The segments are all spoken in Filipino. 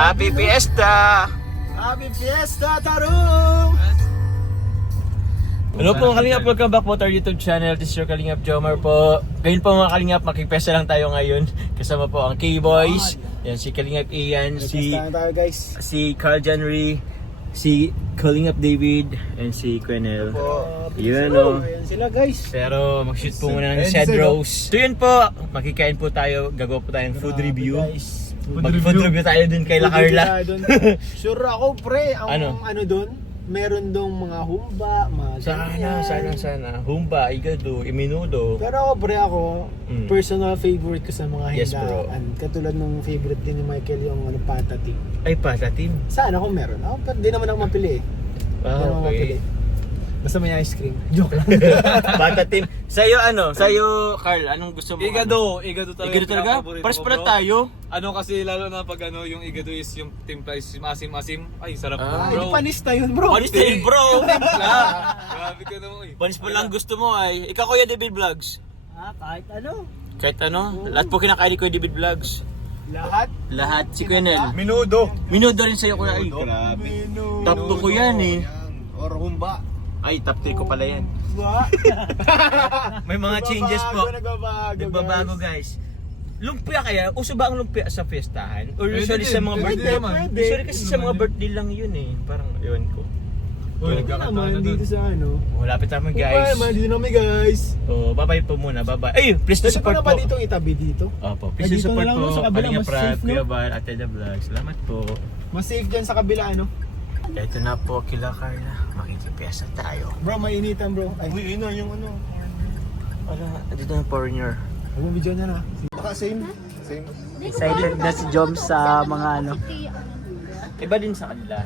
Happy Fiesta! Happy Fiesta, Tarong! Hello po mga Kalingap, welcome back po to our YouTube channel. This is your Kalingap Jomar po. Ngayon po mga Kalingap, makipesta lang tayo ngayon. Kasama po ang K-Boys. Yan si Kalingap Ian, Tayo guys. si Carl Janry, si Kalingap David, and si Quenel. Yun o. Ayan sila guys. Pero mag-shoot po muna ng Shed Rose. So yun po, makikain po tayo, gagawa po tayo ng food review. Guys. Mag-food review tayo dun kay La Carla. Sure ako pre, ang Ano? ano dun, meron dong mga humba, mga ganyan. Sana. Humba, igado, iminudo. Pero ako pre, personal favorite ko sa mga Yes, bro. hindaan. Katulad nung favorite din ni Michael yung ano, patati. Ay, patatim. Sana kung meron. Ako, pero di naman ako mapili eh. Di naman ako mapili. Basta may ice cream. Joke lang. Patatim. Sa'yo ano? Sa'yo, Carl, anong gusto mo? Igado talaga. Igado talaga? Paborito Pares ko, pala bro. tayo. Ano kasi lalo na pag ano yung igado is yung timpla is masim-masim. Ay, sarap Ah, bro. Panis na yun bro. Panis na yun, bro. Timpla. Grabe ka naman eh. Panis pa lang gusto mo ay. Ikaw Kuya David Vlogs. Kahit ano. Kahit ano, lahat po kinakain ni Kuya David Vlogs. Lahat. Lahat. Si Kuya Nel. Minudo. Minudo rin sa'yo Kuya. Ay, Grabe. top 2 ko yan eh. Or humba. Ay, top 3 ko pala yan. Ba? May mga changes po. Nagbabago Nagbabago guys. Lumpia kaya? Uso ba ang lumpia sa fiestahan? Or usually din, sa mga pwede birthday? naman. Usually kasi sa mga birthday lang yun eh. Parang yun ko. Uy, Naman nagkakataon na dito dun. sa ano. Oh, lapit naman Guys. guys. Dito namin guys. Oh, bye-bye po muna. Bye-bye. Ay, please to Pwede ko support na po. ba dito itabi dito? Opo, please to Dito na support lang po. no, sa kabila, Kalinga mas Prab, safe, no? Kuya Val, Ate The Vlog. Salamat po. Mas safe dyan sa kabila ano. Ito na po, kila Carla. Makikipiyasa tayo. Bro, mainitan bro. Ay, Ina yung ano. Wala, dito na foreigner. huwag mo video niya na. Baka same. Excited na si Jom sa mga ano. Iba din sa kanila.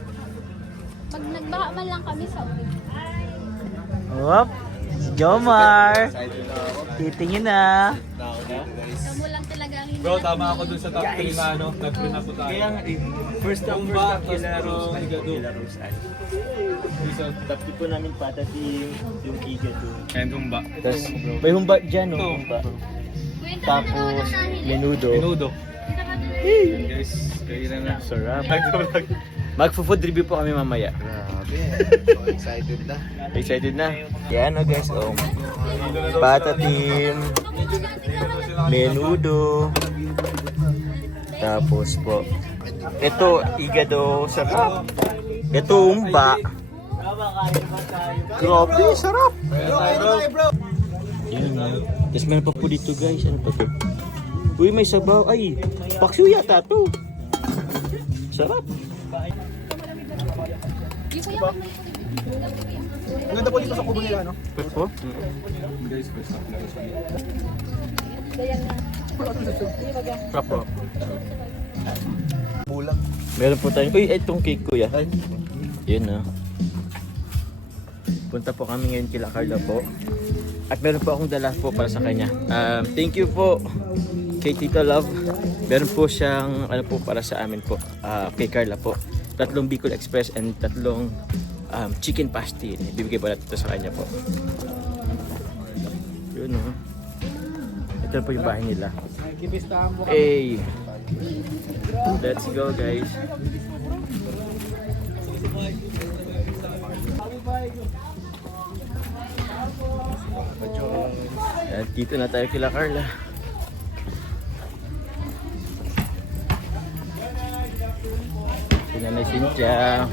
Pag nagbaha man lang kami sa ulit. Wop! Si Jomar! Titingin na. Kamu lang talaga ang hindi Bro, tama ako dun sa top 3 na ano. Nag-print na po tayo. Kaya nga eh, first time Humba, kila tapos Rose, igado. kila Rose ay. So, tapos po namin patatim yung igado. And humba. Tapos may humba dyan, no? Ito. Humba. Kwenta Tapos menudo. Minudo. Yan guys, kayo na. Sarap. Magpo-food review po kami mamaya. Grabe. Excited na. Excited na? Yan o guys, oh. Patatim, menudo, tapos po, ito, igado, sarap. Ito, umba. Grabe, sarap. Bro! Yan o. Tapos meron pa po dito guys, ano pa to? Uy, may sabaw. Ay, paksiw yata to. Sarap. Di ko yan. Ang ganda po dito sa kubo nila no? Pwede po? Guys, first up lang. Sarap po. Bulag. Meron po tayo. Uy, itong cake kuya. Yun na. Punta po kami ngayon kila Carla po. At meron po akong dala po para sa kanya. Thank you po kay Tita Love. Meron po siyang ano po para sa amin po. Kay Carla po. 3 Bicol Express and 3 chicken pasty. Bibigay po natin ito sa kanya po. Yun o. Ito po yung bahay nila. Kipistahan mo. Hey! Let's go guys! At dito na tayo kila Carla. Sinanay Cynthia.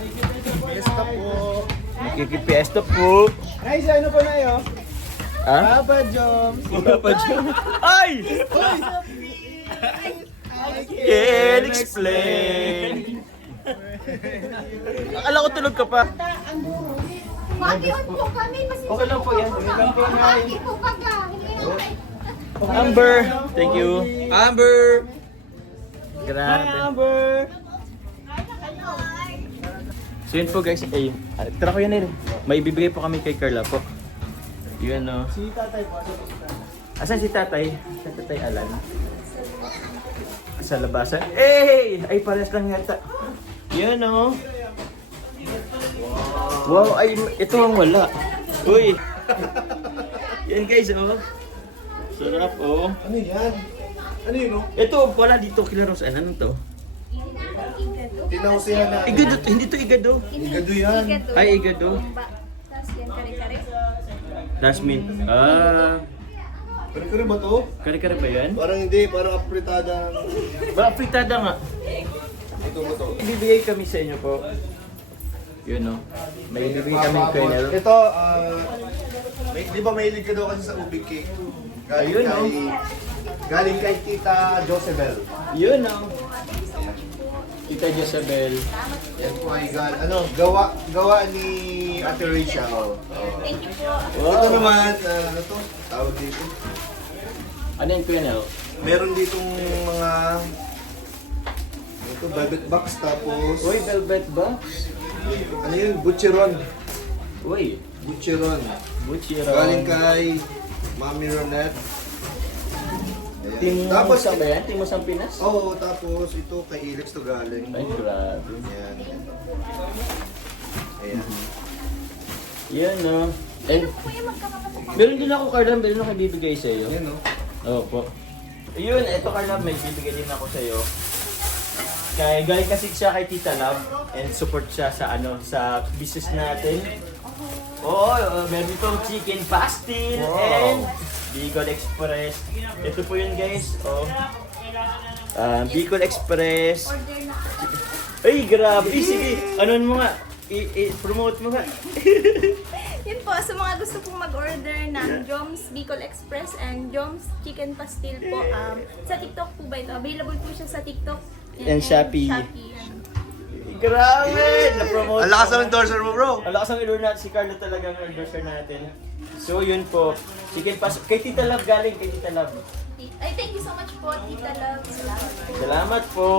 Fiesta po. Nakikipiesta po. Guys, ano po na yun? Ah? Papa Jom. Papa John. Ay! I can't explain. Akala ko tulog ka pa. Mag-iwan po kami. Okay lang po yan. Okay lang po. Bakit po baga? Amber, thank you. Amber! Grabe. Amber. So yun po guys, ay, tara ko yan eh. May ibibigay po kami kay Carla po. Yun o. Si tatay po. Asan si tatay? Si tatay Alan. Sa labasan. Hey! Ay, pares lang yata. Yun o. Wow, ay, ito ang wala. Uy. Yan guys, oh. Sarap, oh. Ano yan? Ano yun, no? Ito, wala dito kila Rose. Ano to? Tinausihan na. Igado, hindi to igado. Igado yan. Ay, igado. Tapos yan, kare-kare. Last meal. Kare-kare ba to? Kare-kare ba yan? Parang hindi, parang apritada. Ba, fritada nga. Ito ba to? Ibibigay kami sa inyo po. Yun no. May ibibigay kami kernel. Ito, di ba mahilig ka daw kasi sa ubig cake? Ayun, no? Galing kay Tita Josebel. Yun no. Tita Jezebel. Yan po ay gawa ni Ate Rachel. Thank you po. Ito naman, ano to? Tawag dito. Ano yung kernel? Meron ditong mga ito, velvet box tapos Uy, velvet box. ano yun? Butcheron. Uy, Butcheron. Buchiro. Galing kay Mami Ronette. Ayan. Team Tapos, Musa ba yan? Team Musang Pinas? oo, tapos ito kay Ilex to galing. Ay, grabe. Ayan. Ayan. Yan no. And, meron din ako, Carla, meron ako ibibigay sa iyo. Ayan, no? Opo. Ayun, eto Carla, may bibigay din ako sa iyo. Kaya galing kasi siya kay Tita Love and support siya sa sa business natin. Oo, meron ditong chicken pastil and Bicol Express. Ito po yun guys. Oh. Bicol Express. Ay, grabe. Sige, anon mo nga. I-promote mo nga. Yun po, sa mga gusto pong mag-order ng Joms Bicol Express and Joms Chicken Pastil po, sa TikTok po ba ito? Available po siya sa TikTok And Shopee. yan. Grabe! Na-promote. Ang lakas ng endorser mo, bro. Ang lakas ng endorser natin. Si Carlo talaga ang endorser natin. So yun po. Chicken pastil. Kay Tita Love galing. Kay Tita Love. Ay, thank you so much po, Tita Love. Salamat po. Salamat po.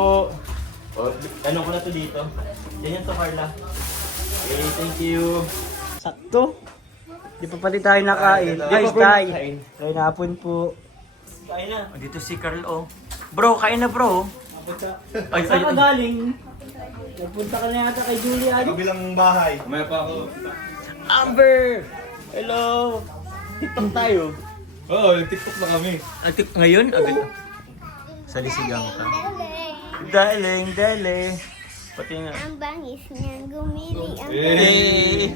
O, ano ko na to dito? Yan yan to, Carla. Okay, thank you. Sakto. Di pa pati tayo nakain. Guys, tayo. Kain hapon po. Kain na. O, dito si Carlo. Bro, kain na bro. Ay, Saan ka galing? Nagpunta ka na yata kay Julia. Kabilang bahay. Mamaya pa ako. Amber! Hello! TikTok tayo. Oo, TikTok na kami. Ngayon? Agad. Salisigang ka. Daling, dali. Pati nga. Ang bangis niyang gumili ang Hey!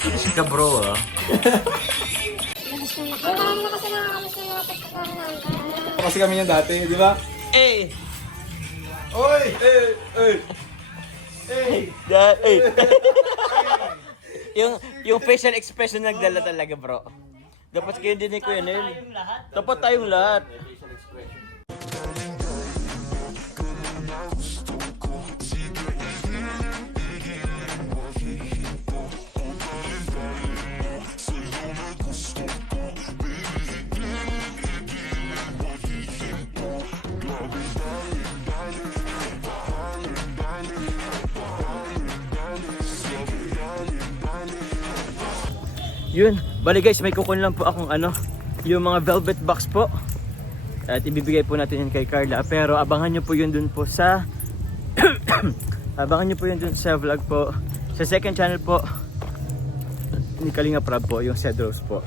Kasi ka bro ah. Kasi kami yan dati, di ba? Eh! Oy! yung facial expression nagdala talaga bro. Dapat kayo din ni Kuya Nel. Dapat tayong lahat. Yun, bali guys, may kukun lang po akong yung mga velvet box po. At ibibigay po natin yun kay Carla. Pero abangan nyo po yun dun po sa abangan nyo po yun dun sa vlog po. Sa second channel po ni Kalinga Prab po, yung Cedros po.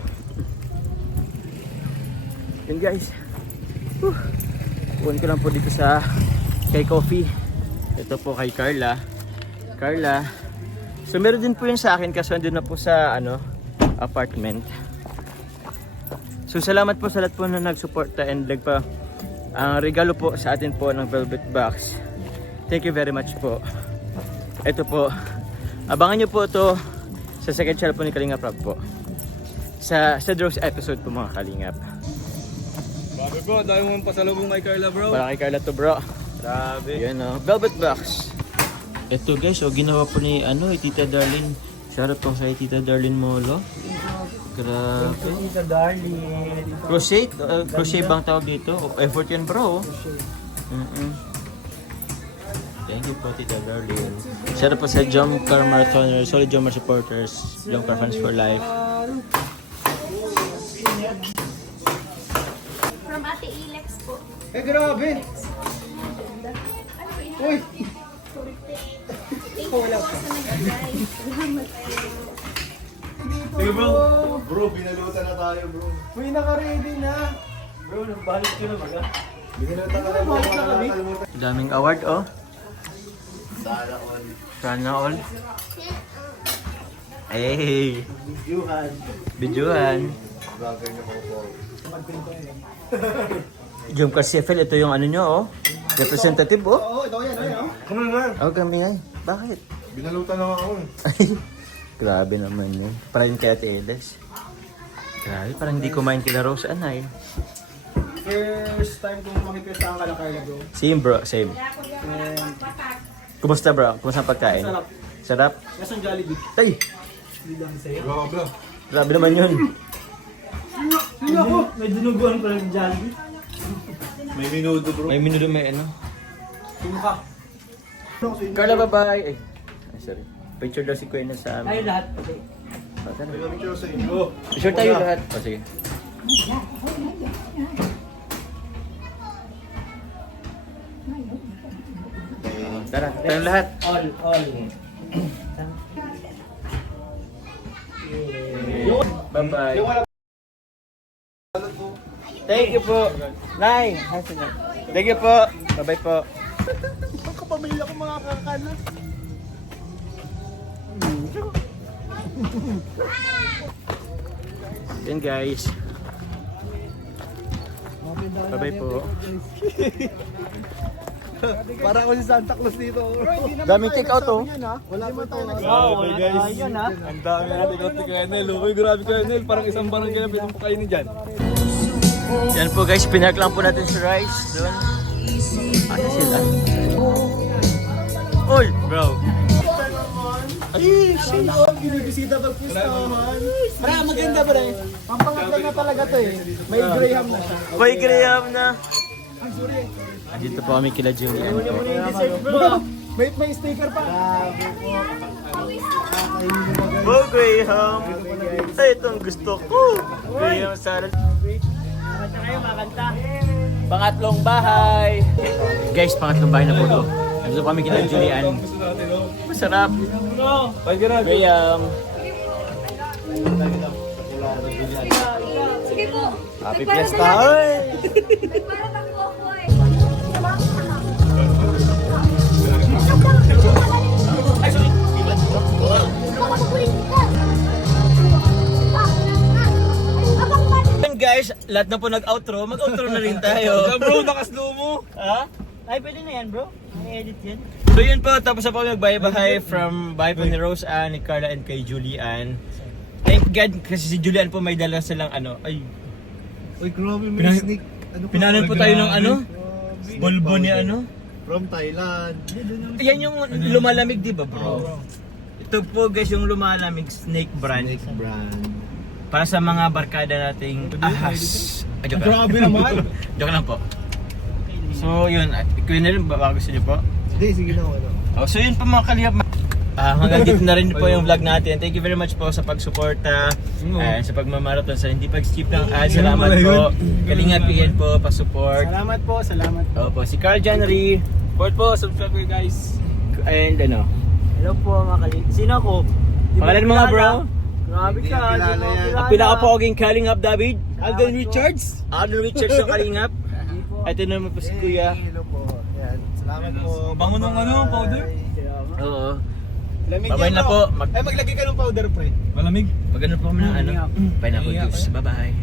Yun guys. Kukun ko lang po dito sa kay Coffee. Ito po kay Carla. So meron din po yun sa akin kaso andun na po sa apartment. So salamat po sa lahat po na nagsuporta and ang regalo po sa atin po ng velvet box. Thank you very much po. Ito po. Abangan nyo po ito sa second channel po ni Kalinga Prab po. Sa Cedros episode po mga Kalingap. Grabe bro, dahil mong pasalubong kay Carla bro. Para kay Carla to bro. Grabe. Yan velvet box. Ito guys, ginawa po ni Tita Darlene. Shoutout po sa Tita Darlene Molo. Grabe. Tita Darlene. Crochet? Crochet bang tawag dito? Effort yan bro. Thank you po Tita Darlene. Shoutout po sa Jomcar Marathoners, Solid Jomcar supporters, Jomcar fans for life. From Ate Ilex po. Grabe! Uy! Thank you po sa nag-guys. Salamat po. dito, Sige, bro. Bro, binalutan na tayo, bro. Uy, naka-ready na. Bro, nagbalot ka na baga. Binalutan na lang, balik na kami. Daming award, oh. Sana all. Hey! Yuhan. Bidyuhan. Vlogger niyo ko po. Jom Carcefel, ito yung ano nyo, oh. Representative, oh. Oo, ito yan, ayun. Come on, man. Oh, kami ay. Bakit? Binalutan na ako. Ay, grabe naman yun. Para yun kay Ate Eles. Grabe, parang hindi kumain kila Rose Anay. First time kong makipestahan ka na Carla, bro. Same bro, same. Kumusta bro? Kumusta ang pagkain? Sarap. Sarap? Nasaan Jollibee? Ay! Hindi lang sa'yo. Bro, bro. Grabe naman yun. Sino ako? May dinuguan pa ng Jollibee. May minuto, bro. May minuto may ano. Sino ka? Carla, bye-bye! Ay, sorry. Picture daw si Queen sa Ay, amin. lahat. Oh, tara. Picture sa inyo. Picture tayo lahat. O, sige. Tara, tayong lahat. All. Bye-bye. Thank you po. Nay! Thank you po. Bye-bye po. Kapamilya ko mga kakana. Yan guys. Bye-bye po. Para ako si Santa Claus dito. Daming take out oh. Wala pa tayo Wow, wala tayo yun ha. Ang dami natin kasi kay Enel. Uy, grabe kay Enel. Parang isang barangay na pinang pakainin dyan. Yan po guys, pinark lang po natin si Rice doon. Asa sila? Oy, bro. Ay, shit! Binibisita pag pustahan. Para maganda pa rin. Pampangatlan na talaga to eh. May Graham na siya. Boy Graham na. Dito po kami kila Julian po. Bro, may sticker pa. Bo Graham. Ay, itong gusto ko. Graham Sarah. Makanta kayo, makanta. Pangatlong bahay. Guys, pangatlong bahay na po to. Nandito kami kila Julian. Masarap. Bye, grabe. Graham. Sige po. Happy Fiesta. Ay! Para takbo ako eh. Yan guys, lahat na po nag-outro. Mag-outro na rin tayo. Bro, nakaslow mo. Ha? Ay, pwede na yan bro. May edit yan. So yun po, tapos na po kami magbahay-bahay from bahay po ni Rose Ann, ni Carla and kay Julian. Thank God kasi si Julian po may dala silang ano, ay, Uy, grabe, may sneak. pinanan po tayo ng ano, bulbo ni ano. From Thailand. Yan yung lumalamig di ba bro? Ito po guys yung lumalamig snake brand. Brand. Para sa mga barkada nating ahas. Ay, joke lang. Grabe naman. Joke lang po. So yun, ikaw na rin, baka gusto niyo po? Hindi, sige na ano. Oh, so yun po mga kalihap. Hanggang dito na rin po yung vlog natin. Thank you very much po sa pagsuporta and sa pagmamarathon sa hindi pag-skip ng ads. Salamat po. Kalinga PN po, pa-support. Salamat po, salamat. Opo, si Carl Janry. Support po, subscribe kayo guys. And ano? Hello po mga kalit. Sino ako? Di mo Pangalan mo nga bro? Grabe ka. kilala di mo yan. kilala. Ang pinaka-poging Kalingap David. Alden Richards. Alden Richards yung Kalingap. Ito naman po si Kuya. Hello po. Yan. Salamat po. Bango ng ano, powder. Oo. Lamig Bye-bye yan, na bro. po. Ay, maglagay ka ng powder, pre. Malamig. Mag-ano po kami ng ano? Pineapple juice. Bye-bye.